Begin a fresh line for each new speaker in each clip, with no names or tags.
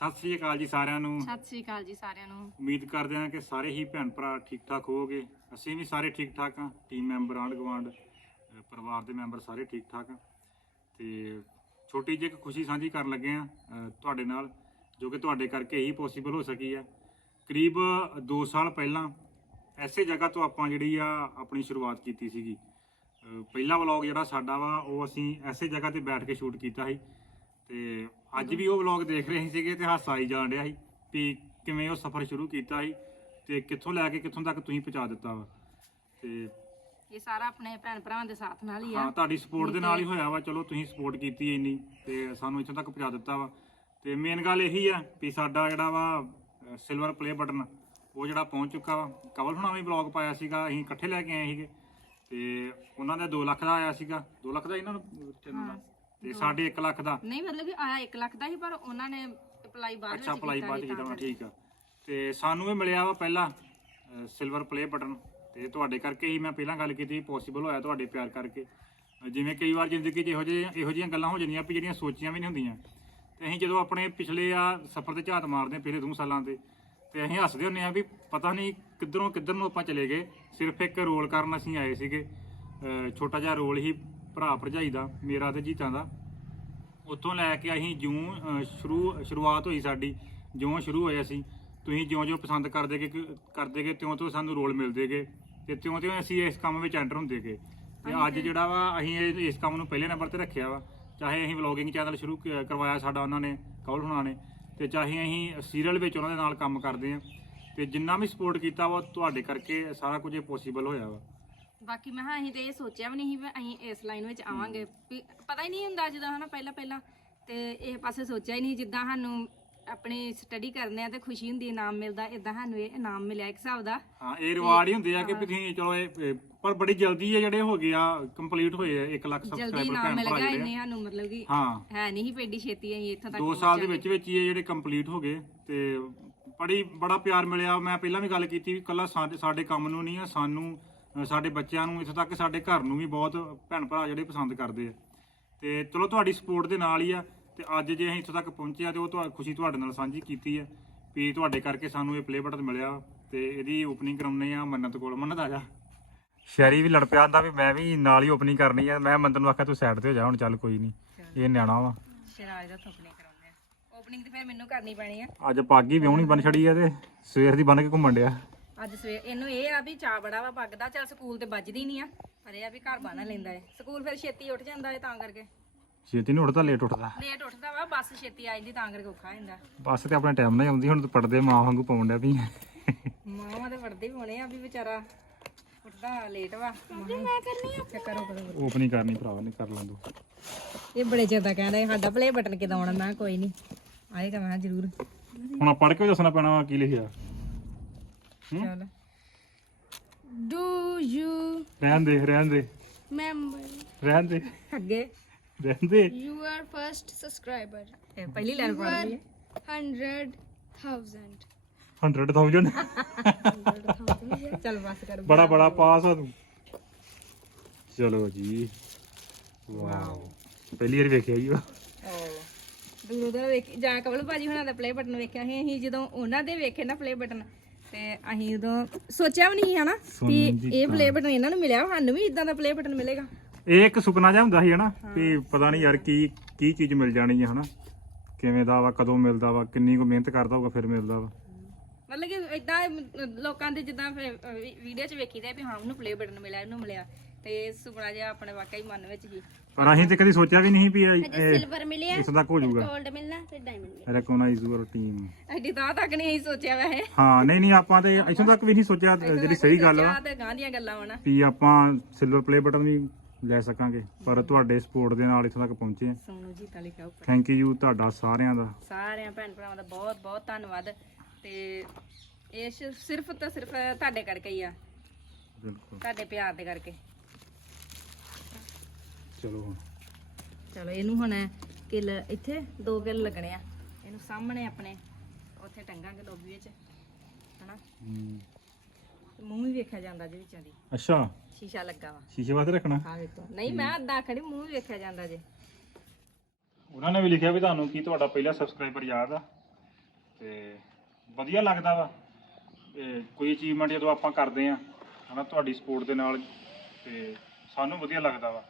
ਸਤਿ ਸ੍ਰੀ ਅਕਾਲ ਜੀ ਸਾਰਿਆਂ ਨੂੰ।
ਸਤਿ ਸ੍ਰੀ ਅਕਾਲ ਜੀ ਸਾਰਿਆਂ ਨੂੰ।
ਉਮੀਦ ਕਰਦੇ ਹਾਂ ਕਿ ਸਾਰੇ ਹੀ ਭੈਣ ਭਰਾ ਠੀਕ ਠਾਕ ਹੋਵੋਗੇ। ਅਸੀਂ ਵੀ ਸਾਰੇ ਠੀਕ ਠਾਕ ਹਾਂ। ਟੀਮ ਮੈਂਬਰ ਆਂਢ ਗੁਆਂਢ ਪਰਿਵਾਰ ਦੇ ਮੈਂਬਰ ਸਾਰੇ ਠੀਕ ਠਾਕ ਆ ਤੇ ਛੋਟੀ ਜਿਹੀ ਇੱਕ ਖੁਸ਼ੀ ਸਾਂਝੀ ਕਰਨ ਲੱਗੇ ਆ ਤੁਹਾਡੇ ਨਾਲ ਜੋ ਕਿ ਤੁਹਾਡੇ ਕਰਕੇ ਹੀ ਪੋਸੀਬਲ ਹੋ ਸਕੀ ਹੈ। ਕਰੀਬ 2 ਸਾਲ ਪਹਿਲਾਂ ਐਸੇ ਜਗ੍ਹਾ ਤੋਂ ਆਪਾਂ ਜਿਹੜੀ ਆ ਆਪਣੀ ਸ਼ੁਰੂਆਤ ਕੀਤੀ ਸੀਗੀ। ਪਹਿਲਾ ਵਲੌਗ ਜਿਹੜਾ ਸਾਡਾ ਵਾ ਉਹ ਅਸੀਂ ਐਸੇ ਜਗ੍ਹਾ ਤੇ ਬੈਠ ਕੇ ਸ਼ੂਟ ਕੀਤਾ ਸੀ। ਤੇ ਅੱਜ ਵੀ ਉਹ ਵਲੌਗ ਦੇਖ ਰਹੇ ਸੀਗੇ ਤੇ ਹਾਸਾ ਆਈ ਜਾਣ ਡਿਆ ਸੀ ਵੀ ਕਿਵੇਂ ਉਹ ਸਫ਼ਰ ਸ਼ੁਰੂ ਕੀਤਾ ਸੀ ਤੇ ਕਿੱਥੋਂ ਲੈ ਕੇ ਕਿੱਥੋਂ ਤੱਕ ਤੁਸੀਂ ਪਹੁੰਚਾ ਦਿੱਤਾ ਵਾ। ਤੇ
ਇਹ ਸਾਰਾ ਆਪਣੇ ਭੈਣ ਭਰਾਵਾਂ ਦੇ ਸਾਥ ਨਾਲ ਹੀ ਆ।
ਹਾਂ ਤੁਹਾਡੀ ਸਪੋਰਟ ਦੇ ਨਾਲ ਹੀ ਹੋਇਆ ਵਾ ਚਲੋ ਤੁਸੀਂ ਸਪੋਰਟ ਕੀਤੀ ਇੰਨੀ ਤੇ ਸਾਨੂੰ ਇੱਥੋਂ ਤੱਕ ਪਹੁੰਚਾ ਦਿੱਤਾ ਵਾ। ਤੇ ਮੇਨ ਗੱਲ ਇਹੀ ਆ ਵੀ ਸਾਡਾ ਜਿਹੜਾ ਵਾ ਸਿਲਵਰ ਪਲੇ ਬਟਨ ਉਹ ਜਿਹੜਾ ਪਹੁੰਚ ਚੁੱਕਾ ਵਾ। ਕਵਲ ਹੁਣਾਂ ਵੀ ਬਲੌਗ ਪਾਇਆ ਸੀਗਾ ਅਸੀਂ ਇਕੱਠੇ ਲੈ ਕੇ ਆਏ ਸੀਗੇ। ਤੇ ਉਹਨਾਂ ਦਾ 2 ਲੱਖ ਦਾ ਆਇਆ ਸੀਗਾ। 2 ਲੱਖ ਦਾ ਇਹਨਾਂ ਨੂੰ channel ਦਾ ਤੇ ਸਾਡੇ 1 ਲੱਖ ਦਾ।
ਨਹੀਂ ਮਤਲਬ ਕਿ ਆਇਆ 1 ਲੱਖ ਦਾ ਹੀ ਪਰ ਉਹਨਾਂ ਨੇ ਅਪਲਾਈ ਬਾਅਦ
ਅੱਛਾ
ਵਿੱਚ
ਅਪਲਾਈ
ਕੀਤਾ
ਬਾਅਦ ਕੀਤਾ ਵਾ ਠੀਕ ਆ। ਤੇ ਸਾਨੂੰ ਇਹ ਮਿਲਿਆ ਵਾ ਪਹਿਲਾਂ ਸਿਲਵਰ ਪਲੇ ਬਟਨ ਤੇ ਤੁਹਾਡੇ ਕਰਕੇ ਹੀ ਮੈਂ ਪਹਿਲਾਂ ਗੱਲ ਕੀਤੀ ਪੋਸੀਬਲ ਹੋਇਆ ਤੁਹਾਡੇ ਪਿਆਰ ਕਰਕੇ। ਜਿਵੇਂ ਕਈ ਵਾਰ ਜ਼ਿੰਦਗੀ 'ਚ ਇਹੋ ਜਿਹੇ ਇਹੋ ਜਿਹੀਆਂ ਗੱਲਾਂ ਹੋ ਜਾਂਦੀਆਂ ਵੀ ਜਿਹੜੀਆਂ ਸੋਚੀਆਂ ਵੀ ਨਹੀਂ ਹੁੰਦੀਆਂ। ਤੇ ਅਸੀਂ ਜਦੋਂ ਆਪਣੇ ਪਿਛਲੇ ਆ ਸਫ਼ਰ ਤੇ ਝਾਤ ਮਾਰਦੇ ਹਾਂ ਪਿਛਲੇ ਦੋ ਸਾਲਾਂ ਤੇ ਤੇ ਅਸੀਂ ਹੱਸਦੇ ਹੁੰਨੇ ਆ ਵੀ ਪਤਾ ਨਹੀਂ ਕਿੱਧਰੋਂ ਕਿੱਧਰ ਨੂੰ ਆਪਾਂ ਚਲੇ ਗਏ। ਸਿਰਫ ਇੱਕ ਰੋਲ ਕਰਨ ਅਸੀਂ ਆਏ ਸੀਗੇ। ਛੋਟਾ ਜਿਹਾ ਰੋਲ ਹੀ ਭਰਾ ਭਰਜਾਈ ਦਾ ਮੇਰਾ ਤੇ ਜੀਤਾਂ ਦਾ। ਉੱਥੋਂ ਲੈ ਕੇ ਅਸੀਂ ਜਿਉਂ ਸ਼ੁਰੂ ਸ਼ੁਰੂਆਤ ਹੋਈ ਸਾਡੀ ਜਿਉਂ ਸ਼ੁਰੂ ਹੋਏ ਅਸੀਂ। ਤੁਸੀਂ ਜਿਉਂ-ਜਿਉਂ ਪਸੰਦ ਕਰਦੇ ਗਏ ਕਿ- ਕਰਦੇ ਗਏ ਤਿਉਂ ਤਿਉਂ ਸਾਨੂੰ ਰੋਲ ਮਿਲਦੇ ਗਏ। ਤੇ ਤਿਉਂ ਤਿਉਂ ਅਸੀਂ ਇਸ ਕੰਮ ਵਿੱਚ ਐਂਟਰ ਹੁੰਦੇ ਗਏ। ਤੇ ਅੱਜ ਜਿਹੜਾ ਵਾ ਅਸੀਂ ਇਹ- ਇਸ ਕੰਮ ਨੂੰ ਪਹਿਲੇ ਨੰਬਰ ਤੇ ਰੱਖਿਆ ਵਾ। ਚਾਹੇ ਅਸੀਂ ਵਲੌਗਿੰਗ ਚੈਨਲ ਸ਼ੁਰੂ ਕ- ਕਰਵਾਇਆ ਸਾਡਾ ਉਹਨਾਂ ਨੇ ਕੌਲ ਹੁਣਾਂ ਨੇ। ਤੇ ਚਾਹੇ ਅਸੀਂ ਸੀਰੀਅਲ ਵਿੱਚ ਉਹਨਾਂ ਦੇ ਨਾਲ ਕੰਮ ਕਰਦੇ ਆ ਤੇ ਜਿੰਨਾ ਵੀ ਸਪੋਰਟ ਕੀਤਾ ਵਾ ਤੁਹਾਡੇ ਕਰਕੇ ਸਾਰਾ ਕੁਝ ਪੋਸੀਬਲ ਹੋਇਆ ਵਾ।
ਬਾਕੀ ਮੈਂ ਕਿਹਾ ਅਸੀਂ ਤੇ ਇਹ ਸੋਚਿਆ ਵੀ ਨਹੀਂ ਵੀ ਅਸੀਂ ਇਸ ਲਾਈਨ ਵਿੱਚ ਆਵਾਂਗੇ। ਵੀ ਪਤਾ ਹੀ ਨਹੀਂ ਹੁੰਦਾ ਜਦੋਂ ਹਨਾ ਪਹਿਲਾਂ ਪਹਿਲਾਂ ਤੇ ਇਹ ਪਾਸੇ ਸੋਚਿਆ ਹੀ ਨਹੀਂ ਜਿੱਦਾਂ ਸਾਨੂੰ ਆਪਣੀ ਸਟੱਡੀ ਕਰਨੇ ਆ ਤੇ ਖੁਸ਼ੀ ਹੁੰਦੀ ਇਨਾਮ ਮਿਲਦਾ ਇਦਾਂ ਸਾਨੂੰ ਇਹ ਇਨਾਮ ਮਿਲਿਆ ਇੱਕ ਹਿਸਾਬ ਦਾ।
ਹਾਂ ਇਹ ਰਿਵਾਰਡ ਹੀ ਹੁੰਦੇ ਆ ਕਿ ਵੀ ਤੁਸੀਂ ਚਲੋ ਇਹ ਇਹ- ਪਰ ਬੜੀ ਜਲਦੀ ਇਹ ਜਿਹੜੇ ਹੋ ਗਏ ਆ ਕੰਪਲੀਟ ਹੋਏ ਆ 1 ਲੱਖ
ਜਲਦੀ
ਸਬਸਕ੍ਰਾਈਬਰ
ਇਨਾਮ
ਭੈਣ
ਮਿਲ
ਭਰਾ
ਗਿਆ
ਜਿਹੜੇ
ਇੰਨੇ
ਆ।
ਸਾਨੂੰ ਮਤਲਬ ਕਿ
ਹਾਂ।
ਹੈ ਨਹੀਂ ਸੀ ਪੈਡੀ ਛੇਤੀ ਅਸੀਂ ਇੱਥੋਂ ਤੱਕ
2 ਸਾਲ ਦੇ ਵਿੱਚ ਵਿੱਚ ਹੀ ਇਹ ਜਿਹੜੇ ਕੰਪਲੀਟ ਹੋ ਗਏ ਤੇ ਬੜੀ ਬੜਾ ਪਿਆਰ ਮਿਲਿਆ। ਮੈਂ ਪਹਿਲਾਂ ਵੀ ਗੱਲ ਕੀਤੀ ਵੀ ਕੱਲਾ ਸਾਡੇ ਕੰਮ ਨੂੰ ਨਹੀਂ ਆ ਸਾਨੂੰ ਸਾਡੇ ਬੱਚਿਆਂ ਨੂੰ ਇੱਥੋਂ ਤੱਕ ਸਾਡੇ ਘਰ ਨੂੰ ਵੀ ਬਹੁਤ ਭੈਣ ਭਰਾ ਜਿਹੜੇ ਪਸੰਦ ਕਰਦੇ ਆ। ਤੇ ਚਲੋ ਤੁਹਾਡੀ ਸਪੋਰਟ ਦੇ ਨਾਲ ਹੀ ਆ ਤੇ ਅੱਜ ਜੇ ਅਸੀਂ ਇੱਥੋਂ ਤੱਕ ਪਹੁੰਚੇ ਆ ਤੇ ਉਹ ਤੁਹਾ ਖੁਸ਼ੀ ਤੁਹਾਡੇ ਨਾਲ ਸਾਂਝੀ ਕੀਤੀ ਆ ਵੀ ਤੁਹਾਡੇ ਕਰਕੇ ਸਾਨੂੰ ਇਹ ਪਲੇ ਬਟਨ ਮਿਲਿਆ ਤੇ ਇਹਦੀ ਓਪਨਿੰਗ ਕਰਾਉਣੇ ਆ ਮੰਨਤ ਕੋਲ। ਮੰਨਤ ਆ ਜਾ। ਸ਼ੈਰੀ ਵੀ ਲੜ ਪਿਆ ਆਂਦਾ ਵੀ ਮੈਂ ਵੀ ਨਾਲ ਹੀ ਓਪਨਿੰਗ ਕਰਨੀ ਆ। ਮੈਂ ਮੰਦਰ ਨੂੰ ਆਖਿਆ ਤੂੰ ਸਾਈਡ ਤੇ ਹੋ ਜਾ ਹੁਣ ਚੱਲ ਕੋਈ ਨਹੀਂ ਇਹ ਨਿਆਣਾ ਵਾ।
ਸ਼ਰਾਜ ਦਾ ਥੋਪਨੇ ਕਰਾਉਂਦੇ ਆ। ਓਪਨਿੰਗ ਤੇ ਫਿਰ ਮੈਨੂੰ ਕਰਨੀ ਪੈਣੀ ਆ।
ਅੱਜ ਪੱਗ ਹੀ ਵਿਆਹਣੀ ਬਣ ਛੜੀ ਆ ਤੇ ਸਵੇਰ ਦੀ ਬਣ ਕੇ ਘੁੰਮਣ ਡਿਆ।
ਅੱਜ ਸਵੇਰ ਇਹਨੂੰ ਇਹ ਆ ਵੀ ਚਾ ਬੜਾ ਵਾ ਪੱਗ ਦਾ ਚੱਲ ਸਕੂਲ ਤੇ ਵੱਜਦੀ ਨਹੀਂ ਆ ਪਰ ਇਹ ਆ ਵੀ ਘਰ ਬਾਣਾ ਲੈਂਦਾ ਏ। ਸਕੂਲ ਫਿਰ ਛੇਤੀ ਉੱਠ ਜਾਂਦਾ ਏ ਤਾਂ ਕਰਕੇ।
ਛੇਤੀ ਨਹੀਂ ਉੱਠਦਾ ਲੇਟ ਉੱਠਦਾ।
ਲੇਟ ਉੱਠਦਾ ਵਾ ਬੱਸ ਛੇਤੀ ਆ ਜਾਂਦੀ ਤਾਂ ਕਰਕੇ ਔਖਾ ਹੋ ਜਾਂਦਾ
ਬੱਸ ਤੇ ਆਪਣੇ ਟਾਈਮ ਨਾਲ ਹੀ ਆਉਂਦੀ ਹੁਣ ਤੂੰ ਪੜਦੇ ਮਾਂ ਵਾਂਗੂ ਪਾਉਣ ਡਿਆ ਵੀ
ਮਾਵਾਂ ਦੇ ਵਰਦੇ ਵੀ ਹੋਣੇ ਆ ਵੀ ਵਿਚਾਰਾ ਉੱਠਦਾ ਲੇਟ ਵਾ। ਮੈਂ ਕਰਨੀ ਆ ਕਰੋ ਕਰੋ
ਓਪਨਿੰਗ ਨਹੀਂ ਕਰਨੀ ਭਰਾਵਾ ਨੇ ਕਰ ਲਾਂ ਦੋ
ਇਹ ਬੜੇ ਚਿਰ ਦਾ ਕਹਿੰਦਾ ਸਾਡਾ ਪਲੇ ਬਟਨ ਕਿਦਾਂ ਆਉਣਾ? ਮੈਂ ਕਿਹਾ ਕੋਈ ਨਹੀਂ ਆਏਗਾ ਮੈਂ ਕਿਹਾ ਜ਼ਰੂਰ।
ਹੁਣ ਪੜ ਕੇ ਵੀ ਦੱਸਣਾ ਪੈਣਾ ਵਾ ਕੀ ਲਿਖਿਆ।
ਚੱਲ।
Do you
ਰਹਿਣ ਦੇ ਰਹਿਣ ਦੇ।
remember?
ਰਹਿਣ ਦੇ।
ਅੱਗੇ।
ਰਹਿਣ ਦੇ।
Your first subscriber?
ਇਹ ਪਹਿਲੀ ਲਾਈਨ ਪੜ੍ਹ ਲਈ
Hundred thousand.
100000
ਚੱਲ ਬਸ ਕਰ।
ਬੜਾ ਬੜਾ ਪਾਸ ਆ ਤੂੰ। ਚਲੋ ਜੀ। ਵਾਓ। ਪਹਿਲੀ ਵਾਰ ਵੇਖਿਆ ਜੀ ਉਹ।
ਦੂਰੋਂ ਵੇਖ ਜਾਂ ਕਵਲ ਭਾਜੀ ਹੁਣਾਂ ਦਾ ਪਲੇ ਬਟਨ ਵੇਖਿਆ ਸੀ। ਅਸੀਂ ਜਦੋਂ ਉਹਨਾਂ ਦੇ ਵੇਖੇ ਨਾ ਪਲੇ ਬਟਨ ਤੇ ਅਸੀਂ ਉਦੋਂ ਸੋਚਿਆ ਵੀ ਨਹੀਂ ਹਨਾ ਵੀ ਇਹ ਪਲੇ ਬਟਨ ਇਹਨਾਂ ਨੂੰ ਮਿਲਿਆ ਸਾਨੂੰ ਵੀ ਇਦਾਂ ਦਾ ਪਲੇ ਬਟਨ ਮਿਲੇਗਾ।
ਇਹ ਇੱਕ ਸੁਪਨਾ ਜਿਹਾ ਹੁੰਦਾ ਸੀ ਹਨਾ ਵੀ ਪਤਾ ਨਹੀਂ ਯਾਰ ਕੀ ਕੀ ਚੀਜ਼ ਮਿਲ ਜਾਣੀ ਹੈ ਹਨਾ। ਕਿਵੇਂ ਦਾ ਵਾ ਕਦੋਂ ਮਿਲਦਾ ਵਾ ਕਿੰਨੀ ਕੁ ਮਿਹਨਤ ਕਰਦਾ ਹੋਊਗਾ ਫਿਰ ਮਿਲਦਾ ਵਾ।
ਮਤਲਬ ਕਿ ਇਦਾਂ ਲੋਕਾਂ ਦੇ ਜਿੱਦਾਂ ਵੀਡੀਓ 'ਚ ਵੇਖੀਦਾ ਵੀ ਹਾਂ ਉਹਨੂੰ ਪਲੇ ਬਟਨ ਮਿਲਿਆ ਇਹਨੂੰ ਮਿਲਿਆ। ਤੇ ਸੁਪਨਾ ਜਿਹਾ ਆਪਣੇ ਵਾਕਈ ਮਨ ਵਿੱਚ ਹੀ।
ਪਰ ਅਸੀਂ ਤੇ ਕਦੀ ਸੋਚਿਆ ਵੀ ਨਹੀਂ ਵੀ ਇਹ- ਇਹ
Silver ਮਿਲਿਆ
ਇਸ ਤੱਕ ਹੋ ਜਾਊਗਾ।
gold ਮਿਲਣਾ ਫਿਰ diamond ਮਿਲਣਾ।
ਰੈਕੋਗਨਾਈਜ਼ ਯੂਅਰ ਟੀਮ
ਐਡੀ ਤਾਂ ਤੱਕ ਨਹੀਂ ਅਸੀਂ ਸੋਚਿਆ ਵੈਸੇ।
ਹਾਂ ਨਹੀਂ ਨਹੀਂ ਆਪਾਂ ਤੇ ਇੱਥੋਂ ਤੱਕ ਵੀ ਨਹੀਂ ਸੋਚਿਆ ਜਿਹੜੀ ਸਹੀ ਗੱਲ
ਆ। ਤੇ ਗਾਂ ਦੀਆਂ ਗੱਲਾਂ ਹੋਣਾ।
ਵੀ ਆਪਾਂ ਸਿਲਵਰ ਪਲੇ ਬਟਨ ਵੀ ਲੈ ਸਕਾਂਗੇ ਪਰ ਤੁਹਾਡੇ ਸਪੋਰਟ ਦੇ ਨਾਲ ਇੱਥੋਂ ਤੱਕ ਪਹੁੰਚੇ ਆ
ਸੋਨੂ ਜੀ ਤਾਂ ਲਿਖਿਆ ਉੱਪਰ।
ਥੈਂਕ ਯੂ ਤੁਹਾਡਾ ਸਾਰਿਆਂ ਦਾ।
ਸਾਰਿਆਂ ਭੈਣ ਭਰਾਵਾਂ ਦਾ ਬਹੁਤ ਬਹੁਤ ਧੰਨਵਾਦ। ਤੇ ਇਹ ਸਿਰਫ ਤਾਂ ਸਿਰਫ ਤੁਹਾਡੇ ਕਰਕੇ ਹੀ ਆ।
ਬਿਲਕੁਲ।
ਤੁਹਾਡੇ ਪਿਆਰ ਦੇ ਕਰਕੇ।
ਚਲੋ ਹੁਣ।
ਚਲੋ ਇਹਨੂੰ ਹੁਣ ਕਿਲ ਇੱਥੇ ਦੋ ਕਿਲ ਲੱਗਣੇ ਆ। ਇਹਨੂੰ ਸਾਹਮਣੇ ਆਪਣੇ ਉੱਥੇ ਟੰਗਾਂਗੇ ਲੋਬੀ ਵਿੱਚ ਹਨਾ? ਤੇ ਮੂੰਹ ਵੀ ਵੇਖਿਆ ਜਾਂਦਾ ਜੇ ਵਿੱਚੋਂ ਦੀ।
ਅੱਛਾ।
ਸ਼ੀਸ਼ਾ ਲੱਗਾ ਵਾ।
ਸ਼ੀਸ਼ੇ ਵਾਸਤੇ ਰੱਖਣਾ?
ਆ ਵੇਖੋ। ਨਹੀਂ ਮੈਂ ਅੱਧਾ ਖੜੀ ਮੂੰਹ ਵੀ ਵੇਖਿਆ ਜਾਂਦਾ ਜੇ।
ਉਹਨਾਂ ਨੇ ਵੀ ਲਿਖਿਆ ਵੀ ਤੁਹਾਨੂੰ ਕੀ ਤੁਹਾਡਾ ਪਹਿਲਾ ਸਬਸਕ੍ਰਾਈਬਰ ਯਾਦ ਆ। ਤੇ ਵਧੀਆ ਲੱਗਦਾ ਵਾ। ਤੇ ਕੋਈ ਅਚੀਵਮੈਂਟ ਜਦੋਂ ਆਪਾਂ ਕਰਦੇ ਆ ਹਨਾ ਤੁਹਾਡੀ ਸਪੋਰਟ ਦੇ ਨਾਲ ਤੇ ਸਾਨੂੰ ਵਧੀਆ ਲੱਗਦਾ ਵਾ।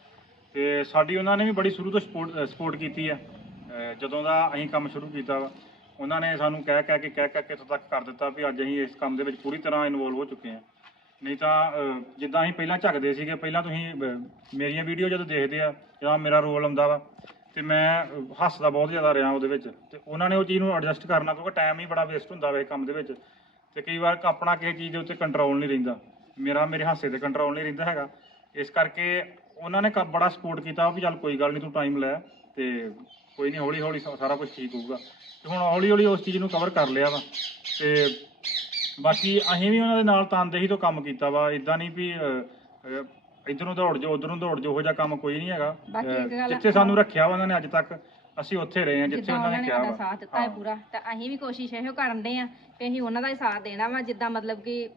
ਤੇ ਸਾਡੀ ਉਹਨਾਂ ਨੇ ਵੀ ਬੜੀ ਸ਼ੁਰੂ ਤੋਂ ਸਪੋਰਟ ਸਪੋਰਟ ਕੀਤੀ ਹੈ ਜਦੋਂ ਦਾ ਅਸੀਂ ਕੰਮ ਸ਼ੁਰੂ ਕੀਤਾ ਵਾ, ਉਹਨਾਂ ਨੇ ਸਾਨੂੰ ਕਹਿ ਕਹਿ ਕੇ, ਕਹਿ ਕਹਿ ਕੇ ਇੱਥੋਂ ਤੱਕ ਕਰ ਦਿੱਤਾ ਵੀ ਅੱਜ ਅਸੀਂ ਇਸ ਕੰਮ ਦੇ ਵਿੱਚ ਪੂਰੀ ਤਰ੍ਹਾਂ ਇਨਵੋਲਵ ਹੋ ਚੁੱਕੇ ਹਾਂ ਨਹੀਂ ਤਾਂ ਜਿੱਦਾਂ ਅਸੀਂ ਪਹਿਲਾਂ ਝੱਕਦੇ ਸੀਗੇ, ਪਹਿਲਾਂ ਤੁਸੀਂ ਮੇਰੀਆਂ ਵੀਡੀਓ ਜਦੋਂ ਦੇਖਦੇ ਆ, ਜਾਂ ਮੇਰਾ ਰੋਲ ਆਉਂਦਾ ਵਾ, ਤੇ ਮੈਂ ਹੱਸਦਾ ਬਹੁਤ ਜ਼ਿਆਦਾ ਰਿਹਾ ਉਹਦੇ ਵਿੱਚ। ਤੇ ਉਹਨਾਂ ਨੇ ਉਹ ਚੀਜ਼ ਨੂੰ ਐਡਜਸਟ ਕਰਨਾ, ਕਿਉਂਕਿ ਟਾਈਮ ਹੀ ਬੜਾ ਵੇਸਟ ਹੁੰਦਾ ਵਾ ਇਹ ਕੰਮ ਦੇ ਵਿੱਚ। ਤੇ ਕਈ ਵਾਰ ਆਪਣਾ ਕਿਸੇ ਚੀਜ਼ ਦੇ ਉੱਤੇ ਕੰਟਰੋਲ ਨਹੀਂ ਰਹਿੰਦਾ। ਮੇਰਾ, ਮੇਰੇ ਹਾਸੇ ਤੇ ਕੰਟਰੋਲ ਨਹੀਂ ਰਹਿੰਦਾ ਹੈਗਾ। ਇਸ ਕਰਕੇ ਉਹਨਾਂ ਨੇ ਕ- ਬੜਾ ਸਪੋਰਟ ਕੀਤਾ ਵੀ ਚੱਲ ਕੋਈ ਗੱਲ ਨਹੀਂ ਤੂੰ ਟਾਈਮ ਲੈ ਤੇ ਕੋਈ ਨਹੀਂ ਹੌਲੀ ਹੌਲੀ ਸਾ- ਸਾਰਾ ਕੁਝ ਠੀਕ ਹੋਊਗਾ। ਤੇ ਹੁਣ ਹੌਲੀ ਹੌਲੀ ਉਸ ਚੀਜ਼ ਨੂੰ ਕਵਰ ਕਰ ਲਿਆ ਵਾ। ਤੇ ਬਾਕੀ ਅਸੀਂ ਵੀ ਉਹਨਾਂ ਦੇ ਨਾਲ ਤਨਦੇਹੀ ਤੋਂ ਕੰਮ ਕੀਤਾ ਵਾ। ਇਦਾਂ ਨਹੀਂ ਵੀ ਇਧਰੋਂ ਦੌੜ ਜਾਓ ਉਧਰੋਂ ਦੌੜ ਜਾਓ ਉਹੋ ਜਿਹਾ ਕੰਮ ਕੋਈ ਨਹੀਂ ਹੈਗਾ।
ਬਾਕੀ ਇੱਕ
ਅਹ,
ਗੱਲ-
ਜਿੱਥੇ ਸਾਨੂੰ ਰੱਖਿਆ ਵਾ ਉਹਨਾਂ ਨੇ ਅੱਜ ਤੱਕ ਅਸੀਂ ਉੱਥੇ ਰਹੇ ਹਾਂ ਜਿੱਥੇ
ਜਿੱਦਾਂ
ਉਹਨਾਂ ਨੇ
ਨੇ
ਕਿਹਾ
ਸਾਡਾ
ਵਾ।
ਸਾਥ ਦਿੱਤਾ ਹੈ
ਹਾਂ।
ਪੂਰਾ ਤਾਂ ਅਸੀਂ ਵੀ ਕੋਸ਼ਿਸ਼ ਇਹੋ ਕਰਨ ਦੇ ਆ ਕਿ ਅਸੀਂ ਉਹਨਾਂ ਦਾ ਹੀ ਸਾਥ ਦੇਣਾ ਵਾ ਜਿੱਦਾਂ ਮਤਲਬ ਕਿ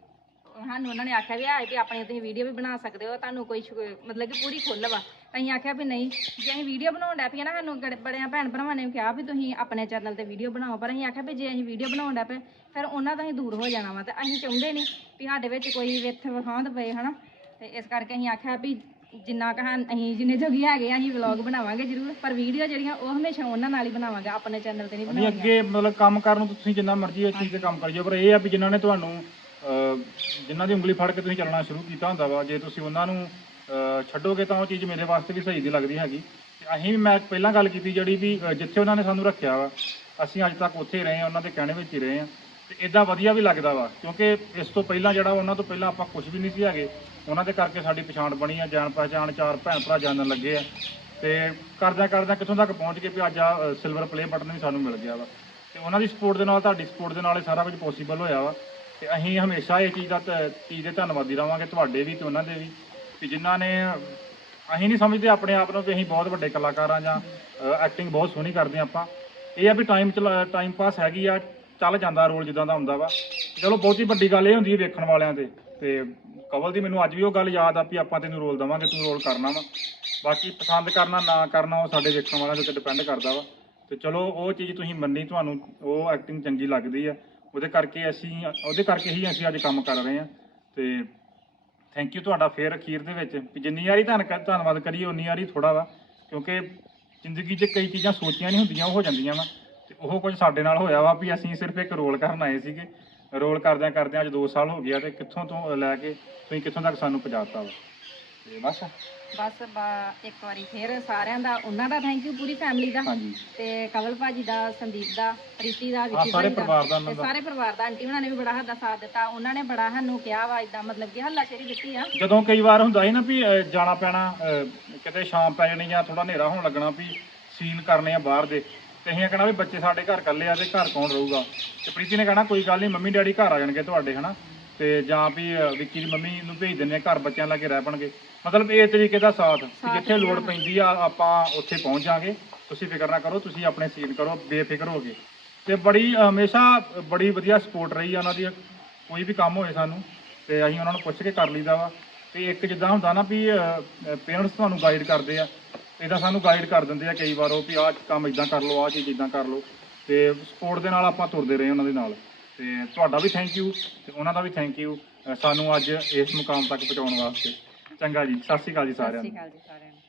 ਸਾਨੂੰ ਉਹਨਾਂ ਨੇ ਆਖਿਆ ਵੀ ਆਏ ਵੀ ਆਪਣੀ ਤੁਸੀਂ ਵੀਡੀਓ ਵੀ ਬਣਾ ਸਕਦੇ ਹੋ ਤੁਹਾਨੂੰ ਕੋਈ ਮਤਲਬ ਕਿ ਪੂਰੀ ਖੁੱਲ੍ਹ ਵਾ। ਤਾਂ ਅਸੀਂ ਆਖਿਆ ਵੀ ਨਹੀਂ ਜੇ ਅਸੀਂ ਵੀਡੀਓ ਬਣਾਉਣ ਡੈ ਪਈਏ ਨਾ ਸਾਨੂੰ ਗੜ- ਬੜਿਆਂ ਭੈਣ ਭਰਾਵਾਂ ਨੇ ਕਿਹਾ ਵੀ ਤੁਸੀਂ ਆਪਣੇ ਚੈਨਲ ਤੇ ਵੀਡੀਓ ਬਣਾਓ ਪਰ ਅਸੀਂ ਆਖਿਆ ਵੀ ਜੇ ਅਸੀਂ ਵੀਡੀਓ ਬਣਾਉਣ ਡੈ ਪਏ ਫਿਰ ਉਹਨਾਂ ਤੋਂ ਅਸੀਂ ਦੂਰ ਹੋ ਜਾਣਾ ਵਾ ਤੇ ਅਸੀਂ ਚਾਹੁੰਦੇ ਨਹੀਂ ਵੀ ਸਾਡੇ ਵਿੱਚ ਕੋਈ ਵਿੱਥ ਵਿਖਾਉਂਦ ਪਏ ਹਨਾ? ਤੇ ਇਸ ਕਰਕੇ ਅਸੀਂ ਆਖਿਆ ਵੀ ਜਿੰਨਾ ਕਹਾਂ ਅਸੀਂ ਜਿੰਨੇ ਜੋਗੀ ਹੈਗੇ ਆ ਅਸੀਂ ਵਲੌਗ ਬਣਾਵਾਂਗੇ ਜ਼ਰੂਰ ਪਰ ਵੀਡੀਓ ਜਿਹੜੀਆਂ ਉਹ ਹਮੇਸ਼ਾ ਉਹਨਾਂ ਨਾਲ ਹੀ ਬਣਾਵਾਂਗੇ ਆਪਣੇ ਚੈਨਲ ਤੇ ਨਹੀਂ
ਨਹੀਂ
ਬਣਾਵਾਂਗੇ।
ਅੱਗੇ ਮਤਲਬ ਕੰਮ ਕਰਨ ਨੂੰ ਤੁਸੀਂ ਜਿੰਨਾ ਮਰਜ਼ੀ ਇਹ ਚੀਜ਼ ਤੇ ਕੰਮ ਕਰੀ ਜਾਓ ਪਰ ਇਹ ਆ ਵੀ ਜਿਨ੍ਹਾਂ ਨੇ ਤੁਹਾਨੂੰ ਜਿਨ੍ਹਾਂ ਦੀ ਉਂਗਲੀ ਫੜ ਕੇ ਤੁਸੀਂ ਚੱਲਣਾ ਸ਼ੁਰੂ ਕੀਤਾ ਹੁੰਦਾ ਵਾ, ਜੇ ਤੁਸੀਂ ਉਹਨਾਂ ਨੂੰ ਛੱਡੋਗੇ ਤਾਂ ਉਹ ਚੀਜ਼ ਮੇਰੇ ਵਾਸਤੇ ਵੀ ਸਹੀ ਦੀ ਲੱਗਦੀ ਹੈਗੀ। ਤੇ ਅਸੀਂ ਵੀ ਮੈਂ ਪਹਿਲਾਂ ਗੱਲ ਕੀਤੀ ਜਿਹੜੀ ਵੀ ਜਿੱਥੇ ਉਹਨਾਂ ਨੇ ਸਾਨੂੰ ਰੱਖਿਆ ਵਾ, ਅਸੀਂ ਅੱਜ ਤੱਕ ਉੱਥੇ ਹੀ ਰਹੇ ਹਾਂ, ਉਹਨਾਂ ਦੇ ਕਹਿਣੇ ਵਿੱਚ ਹੀ ਰਹੇ ਹਾਂ। ਤੇ ਇਦਾਂ ਵਧੀਆ ਵੀ ਲੱਗਦਾ ਵਾ, ਕਿਉਂਕਿ ਇਸ ਤੋਂ ਪਹਿਲਾਂ ਜਿਹੜਾ ਉਹਨਾਂ ਤੋਂ ਪਹਿਲਾਂ ਆਪਾਂ ਕੁਝ ਵੀ ਨਹੀਂ ਸੀ ਹੈਗੇ, ਉਹਨਾਂ ਦੇ ਕਰਕੇ ਸਾਡੀ ਪਛਾਣ ਬਣੀ ਆ, ਜਾਣ ਪਹਿਚਾਣ ਚਾਰ ਭੈਣ ਭਰਾ ਜਾਣਨ ਲੱਗੇ ਆ। ਤੇ ਕਰਦਿਆਂ ਕਰਦਿਆਂ ਕਿੱਥੋਂ ਤੱਕ ਪਹੁੰਚ ਕੇ ਵੀ ਅੱਜ ਆ ਸਿਲਵਰ ਪਲੇ ਬਟਨ ਵੀ ਸਾਨੂੰ ਮਿਲ ਗਿਆ ਵਾ। ਤੇ ਉਹਨਾਂ ਦੀ ਸਪੋਰਟ ਦੇ ਨਾਲ, ਤੁਹਾਡੀ ਸਪੋਰਟ ਦੇ ਨਾਲ ਇਹ ਸਾਰਾ ਕੁਝ ਪੋਸੀਬਲ ਹੋਇਆ ਵਾ। ਤੇ ਅਸੀਂ ਹਮੇਸ਼ਾ ਇਹ ਚੀਜ਼ ਦਾ ਧ- ਚੀਜ਼ ਦੇ ਧੰਨਵਾਦੀ ਰਵਾਂਗੇ, ਤੁਹਾਡੇ ਵੀ ਤੇ ਉਹਨਾਂ ਦੇ ਵੀ। ਕਿ ਜਿਨ੍ਹਾਂ ਨੇ, ਅਸੀਂ ਨਹੀਂ ਸਮਝਦੇ ਆਪਣੇ ਆਪ ਨੂੰ ਕਿ ਅਸੀਂ ਬਹੁਤ ਵੱਡੇ ਕਲਾਕਾਰ ਆ ਜਾਂ ਐਕਟਿੰਗ ਬਹੁਤ ਸੋਹਣੀ ਕਰਦੇ ਹਾਂ ਆਪਾਂ। ਇਹ ਆ ਵੀ ਟਾਈਮ ਟਾਈਮ ਪਾਸ ਹੈਗੀ ਆ, ਚੱਲ ਜਾਂਦਾ ਰੋਲ ਜਿੱਦਾਂ ਦਾ ਹੁੰਦਾ ਵਾ। ਚਲੋ, ਬਹੁਤੀ ਵੱਡੀ ਗੱਲ ਇਹ ਹੁੰਦੀ ਹੈ ਵੇਖਣ ਵਾਲਿਆਂ ਤੇ। ਤੇ ਕਵਲ ਦੀ ਮੈਨੂੰ ਅੱਜ ਵੀ ਉਹ ਗੱਲ ਯਾਦ ਆ ਵੀ ਆਪਾਂ ਤੈਨੂੰ ਰੋਲ ਦੇਵਾਂਗੇ, ਤੂੰ ਰੋਲ ਕਰਨਾ ਵਾ। ਬਾਕੀ ਪਸੰਦ ਕਰਨਾ, ਨਾ ਕਰਨਾ, ਉਹ ਸਾਡੇ ਵੇਖਣ ਵਾਲਿਆਂ ਦੇ ਉੱਤੇ ਡਿਪੈਂਡ ਕਰਦਾ ਵਾ। ਤੇ ਚਲੋ, ਉਹ ਚੀਜ਼ ਤੁਸੀਂ ਮੰਨੀ, ਤੁਹਾਨੂੰ ਉਹ ਐਕਟਿੰਗ ਚੰਗੀ ਲੱਗਦੀ ਆ। ਉਹਦੇ ਕਰਕੇ ਅਸੀਂ, ਉਹਦੇ ਕਰਕੇ ਹੀ ਅਸੀਂ ਅੱਜ ਕੰਮ ਕਰ ਰਹੇ ਹਾਂ। ਤੇ ਥੈਂਕ ਯੂ ਤੁਹਾਡਾ ਫੇਰ ਅਖੀਰ ਦੇ ਵਿੱਚ। ਵੀ ਜਿੰਨੀ ਵਾਰੀ ਧੰਨ ਧੰਨਵਾਦ ਕਰੀਏ, ਉਨੀ ਵਾਰੀ ਥੋੜਾ ਵਾ। ਕਿਉਂਕਿ ਜ਼ਿੰਦਗੀ 'ਚ ਕਈ ਚੀਜ਼ਾਂ ਸੋਚੀਆਂ ਨਹੀਂ ਹੁੰਦੀਆਂ, ਉਹ ਹੋ ਜਾਂਦੀਆਂ ਵਾ। ਤੇ ਉਹ ਕੁਝ ਸਾਡੇ ਨਾਲ ਹੋਇਆ ਵਾ ਵੀ ਅਸੀਂ ਸਿਰਫ ਇੱਕ ਰੋਲ ਕਰਨ ਆਏ ਸੀਗੇ। ਰੋਲ ਕਰਦਿਆਂ ਕਰਦਿਆਂ ਅੱਜ 2 ਸਾਲ ਹੋ ਗਿਆ ਤੇ ਕਿੱਥੋਂ ਤੋਂ ਲੈ ਕੇ ਤੁਸੀਂ ਕਿੱਥੋਂ ਤੱਕ ਸਾਨੂੰ ਪਹੁੰਚਾਤਾ ਵਾ। ਤੇ ਬਸ?
ਬਸ ਬਾ- ਇੱਕ ਵਾਰੀ ਫੇਰ ਸਾਰਿਆਂ ਦਾ ਉਹਨਾਂ ਦਾ ਥੈਂਕ ਯੂ ਪੂਰੀ ਫੈਮਿਲੀ ਦਾ।
ਹਾਂਜੀ।
ਤੇ ਕਵਲ ਭਾਜੀ ਦਾ ਸੰਦੀਪ ਦਾ ਪ੍ਰੀਤੀ ਦਾ
ਹਾਂ
ਵਿੱਕੀ
ਸਾਰੇ
ਭਾਜੀ
ਪਰਿਵਾਰ ਦਾ ਉਹਨਾਂ
ਤੇ
ਦਾ।
ਸਾਰੇ ਪਰਿਵਾਰ ਦਾ ਆਂਟੀ ਉਹਨਾਂ ਨੇ ਵੀ ਬੜਾ ਸਾਡਾ ਸਾਥ ਦਿੱਤਾ ਉਹਨਾਂ ਨੇ ਬੜਾ ਸਾਨੂੰ ਕਿਹਾ ਵਾ ਇਦਾਂ ਮਤਲਬ ਕਿ ਹੱਲਾ ਸ਼ੇਰੀ ਦਿੱਤੀ ਆ।
ਜਦੋਂ ਕਈ ਵਾਰ ਹੁੰਦਾ ਸੀ ਨਾ ਵੀ ਅਹ, ਜਾਣਾ ਪੈਣਾ ਅਹ, ਕਿਤੇ ਸ਼ਾਮ ਪੈ ਜਾਣੀ ਜਾਂ ਥੋੜਾ ਹਨੇਰਾ ਹੋਣ ਲੱਗਣਾ ਵੀ ਸੀਨ ਕਰਨੇ ਆ ਬਾਹਰ ਦੇ ਤੇ ਅਸੀਂ ਕਹਣਾ ਵੀ ਬੱਚੇ ਸਾਡੇ ਘਰ ਇਕੱਲੇ ਆ ਤੇ ਘਰ ਕੌਣ ਰਹੂਗਾ? ਤੇ ਪ੍ਰੀਤੀ ਨੇ ਕਹਣਾ ਕੋਈ ਗੱਲ ਨਹੀਂ ਮੰਮੀ ਡੈਡੀ ਘਰ ਆ ਜਾਣਗੇ ਤੁਹਾਡੇ ਹਨਾ? ਤੇ ਜਾਂ ਵੀ ਵਿੱਕੀ ਦੀ ਮੰਮੀ ਨੂੰ ਭੇਜ ਦਿੰਦੇ ਆ ਘਰ ਬੱਚਿਆਂ ਲਾਗੇ ਰਹਿ ਪਣਗੇ। ਮਤਲਬ ਇਹ ਤਰੀਕੇ ਦਾ ਸਾਥ ਕਿ ਜਿੱਥੇ ਲੋੜ ਪੈਂਦੀ ਆ ਆਪਾਂ ਉੱਥੇ ਪਹੁੰਚ ਜਾਾਂਗੇ। ਤੁਸੀਂ ਫਿਕਰ ਨਾ ਕਰੋ ਤੁਸੀਂ ਆਪਣੇ ਸੀਨ ਕਰੋ ਬੇਫਿਕਰ ਹੋ ਕੇ ਤੇ ਬੜੀ ਹਮੇਸ਼ਾ ਬੜੀ ਵਧੀਆ ਸਪੋਰਟ ਰਹੀ ਆ ਉਹਨਾਂ ਦੀ। ਕੋਈ ਵੀ ਕੰਮ ਹੋਏ ਸਾਨੂੰ ਤੇ ਅਸੀਂ ਉਹਨਾਂ ਨੂੰ ਪੁੱਛ ਕੇ ਕਰ ਲਈਦਾ ਵਾ। ਤੇ ਇੱਕ ਜਿੱਦਾਂ ਹੁੰਦਾ ਨਾ ਵੀ ਪੇਰੈਂਟਸ ਤੁਹਾਨੂੰ ਗਾਈਡ ਕਰਦੇ ਆ ਇਦਾਂ ਸਾਨੂੰ ਗਾਈਡ ਕਰ ਦਿੰਦੇ ਆ ਕਈ ਵਾਰ ਉਹ ਵੀ ਆਹ ਕੰਮ ਇਦਾਂ ਕਰ ਲਓ ਆਹ ਚੀਜ਼ ਇਦਾਂ ਕਰ ਲਓ। ਤੇ ਸਪੋਰਟ ਦੇ ਨਾਲ ਆਪਾਂ ਤੁਰਦੇ ਰਹੇ ਉਹਨਾਂ ਦੇ ਨਾਲ। ਤੇ ਤੁਹਾਡਾ ਵੀ ਥੈਂਕ ਯੂ ਤੇ ਉਹਨਾਂ ਦਾ ਵੀ ਥੈਂਕ ਯੂ ਸਾਨੂੰ ਅੱਜ ਇਸ ਮੁਕਾਮ ਤੱਕ ਪਹੁੰਚਾਉਣ ਵਾਸਤੇ। ਚੰਗਾ ਜੀ, ਸਤਿ ਸ਼੍ਰੀ ਅਕਾਲ ਜੀ
ਸਤਿ ਸ਼੍ਰੀ ਅਕਾਲ ਜੀ ਸਾਰਿਆਂ ਨੂੰ।